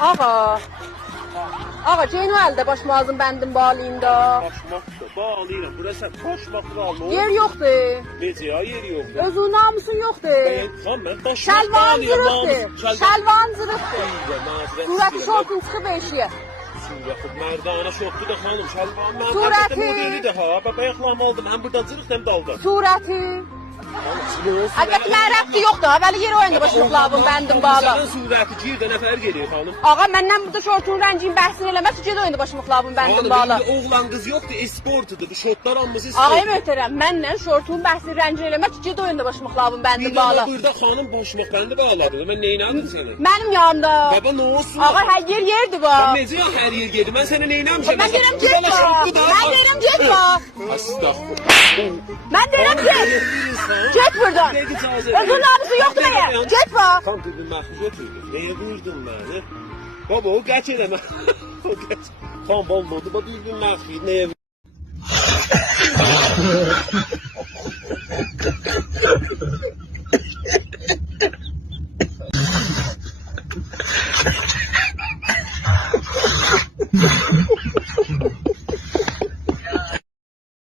Ağa. Ağa, Ceyno əldə başmazın bəndim bağlayında. Başmaq da bağlayıram. Burası başmaq bağlı. Yer yoxdur. Necə ya, yer yoxdur. Özün namusun yoxdur. Xan mən başmaq Şəlvan bağlayıram. zırıqdır. Şəlvan zırıqdır. Surəti şortun çıxıb eşiyə. Surəti mərdana şortdu da xanım. Şəlvan Surəti. modelidir ha. Bayaqlamalıdır. Mən buradan zırıq həm dalda. Surəti. Əlbəttə mən rəbti yoxdur. Əvvəli yer oyunda başmaq labın bəndim bağla. Sənin surəti girdə nə fərq edir xanım? Ağa, məndən burada şortun rəngini bəhsin eləmək ki, yer oyunda başmaq labın bəndim bağla. Xanım, oğlan qız yoxdur, esportudur. Bu şortlar hamısı Ağay sport. möhtərəm, mənlə şortun bəhsin rəngini eləmək ki, yer oyunda başmaq labın bəndim bağla. Burada xanım başmaq bəndi bağladı. Mən neynədim səni? Mənim yanımda. Baba nə olsun? Ağa, hər yer yerdir bu. Necə ya hər yer gedir? Mən sənə neynəmişəm? Mən deyirəm getmə. Mən deyirəm getmə. Astagfirullah. Mən deyirəm get. Get buradan. Özün namusu yoxdur məyə. Getmə. Xan bir məxsus götürdü. Nəyə vurdun məni? Baba o qaç eləmə. O qaç. Xan bombodu. Baba bir məxsus nəyə